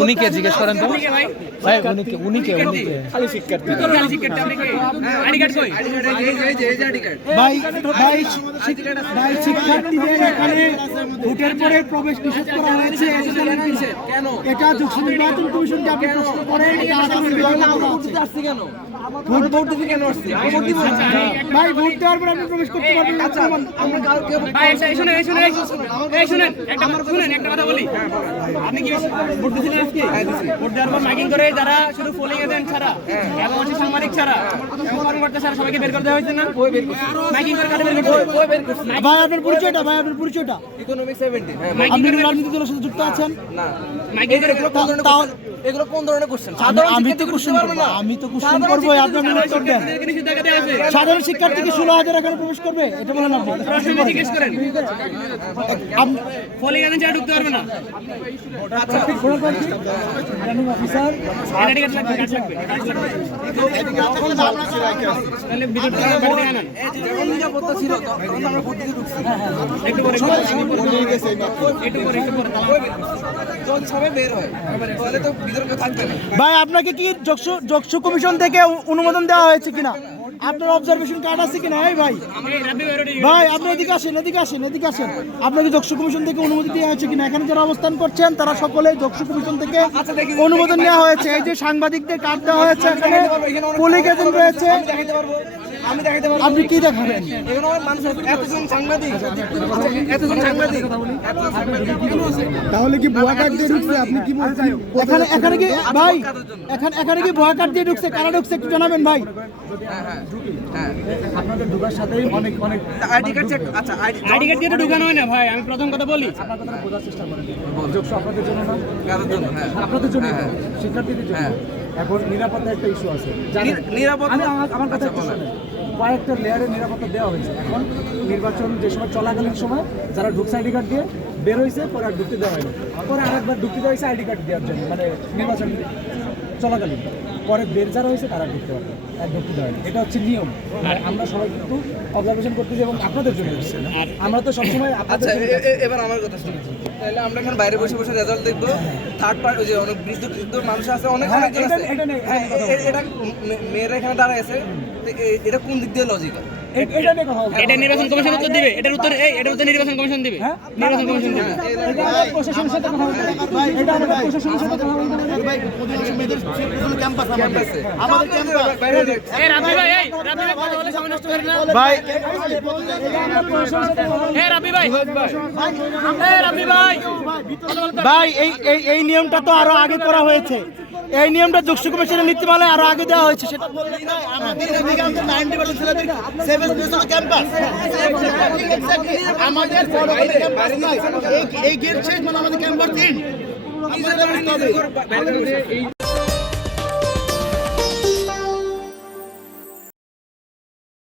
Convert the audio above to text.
উনিকে জিজ্ঞেস করেন তো ভাই, উনিকে খালি শিক্ষার্থী। ভাই ভাই ভাই শিক্ষার্থীদের এখানে ভোটের পরে প্রবেশ নিষেধ করা হয়েছে। এটা যুক্তি নির্বাচন কমিশনকে আপনি প্রশ্ন করেন, এটা আচরণ বিভাগে আসছে কেন? ভোট দিতে কেন আসছে? ভাই ভোট দেওয়ার পর আপনি প্রবেশ করতে পারবেন না। আমরা কাউকে শুনেন একটা কথা বলি। আপনি কি ভোট দিয়েছিলেন আজকে? ভোট দেওয়ার পর মাইকিং করে যারা শুধু পোলিং এজেন্ট ছাড়া এবং হচ্ছে সাংবাদিক ছাড়া এবং কর্মকর্তা ছাড়া সবাইকে বের করে দেওয়া হয়েছে না? মাইকিং করে কাদের বের করতে? ভাই আপনার পরিচয়টা, ভাই আপনার পরিচয়টা। ইকোনমিক 70 আপনি কি রাজনীতি দলের সাথে যুক্ত আছেন? না, মাইকিং করে এগুলো কোন ধরনের কোশ্চেন? আমি তো কোশ্চেন করব, করবো, আপনি উত্তর দেন। সাধারণ শিক্ষার্থীকে 16,000 এখানে প্রবেশ করবে, এটা বলেন আপনি। প্রশ্ন জিজ্ঞেস করেন। পোলিং এজেন্ট যারা ঢুকতে পারবে না। অফিসার এটা ঠিক আছে, কাজ লাগবে। তাহলে ভিডিওটা বাইরে আনান। নিরাপত্তা ছিল তো আমরা ভোট দিতে ঢুকছি। একটু পরে যদি সবাই বের হয় তাহলে তো বিতর্ক থাকবে না। ভাই আপনাকে কি জকসু কমিশন থেকে অনুমোদন দেওয়া হয়েছে কিনা? আপনার অবজারভেশন কার্ড আছে কিনা? এই ভাই ভাই আপনি এদিকে আসেন, আপনাকে জকসু কমিশন থেকে অনুমতি দেওয়া হয়েছে কিনা? এখানে যারা অবস্থান করছেন তারা সকলে জকসু কমিশন থেকে অনুমোদন নেওয়া হয়েছে। এই যে সাংবাদিকদের কার্ড দেওয়া হয়েছে, এখানে পুলিশ এজেন্ট রয়েছে। আমি দেখাতে পারবো। আপনি কি দেখাবেন? এখানে মানুষ এতজন সাংবাদিক, তাহলে কি ভুয়া কার্ড দিয়ে ঢুকছে? আপনি কি বলছেন? এখানে কি ভাই এখানে কি ভুয়া কার্ড দিয়ে ঢুকছে? কারা ঢুকছে একটু জানাবেন ভাই। আপনাদের ঢোকার সাথেই অনেক আইডি কার্ড চেক। আচ্ছা আইডি কার্ড দিয়ে তো ঢুকানো হয় না ভাই, আমি প্রথম কথা বলি। আপনাদের বোঝার চেষ্টা করেন। যোগসু আপনাদের জন্য না, কাদের জন্য? হ্যাঁ আপনাদের জন্য, শিক্ষার্থীদের জন্য। এখন নিরাপত্তা একটা ইস্যু আছে। নিরাপত্তা আমার কাছে কয়েকটা লেয়ারের নিরাপত্তা দেওয়া হয়েছে। এখন নির্বাচন যে সময় চলাকালীন সময় যারা ঢুকছে আইডি কার্ড দিয়ে বের হয়েছে, পরে আর ঢুকতে দেওয়া হয়নি। পরে আরেকবার ঢুকতে দেওয়া হয়েছে আইডি কার্ড দেওয়ার জন্য, মানে নির্বাচন চলাকালীন। পরে বের যারা হয়েছে তারা ঢুকতে পারবে, আর ঢুকতে দেওয়া হয়নি। এটা হচ্ছে নিয়ম। আর আমরা সবাই কিন্তু অবজারভেশন করতেছি এবং আপনাদের জন্য। আর আমরা তো সবসময় আপনাদের। এবার আমার কথা শুনেছি, তাহলে আমরা এখন বাইরে বসে বসে রেজাল্ট দেখবো। থার্ড পার্টি যে অনেক বৃদ্ধ মানুষ আছে, অনেক আছে। এটা মেয়েরা এখানে দাঁড়ায় আছে, এটা কোন দিক দিয়ে লজিক্যাল? এটা নির্বাচন কমিশন উত্তর দিবে। এটার উত্তর নির্বাচন কমিশন দিবে। নির্বাচন কমিশন দিবে। এটা প্রশাসনের সাথে কথা বলতে হবে। এটা আমাদের প্রশাসনের সাথে কথা বলতে হবে। ভাই মেয়েদের ক্যাম্পাস আমাদের ক্যাম্পাস। এই রাব্বি ভাই, কথা বলে সময় নষ্ট করেন না ভাই। এই রাব্বি ভাই, ভাই এই নিয়মটা তো আরো আগে করা হয়েছে। এই নিয়মটা জকসু কমিশনের নীতিমালায় আরো আগে দেওয়া হয়েছে। সেটা বললেন না, আমাদের এদিকে আমাদের 90% ছেলেদের 7 বেসন ক্যাম্পাস। আমাদের বড় কোনো ক্যাম্পাস নাই। এই গেট শেষ মানে আমাদের ক্যাম্পাস 3। আমাদের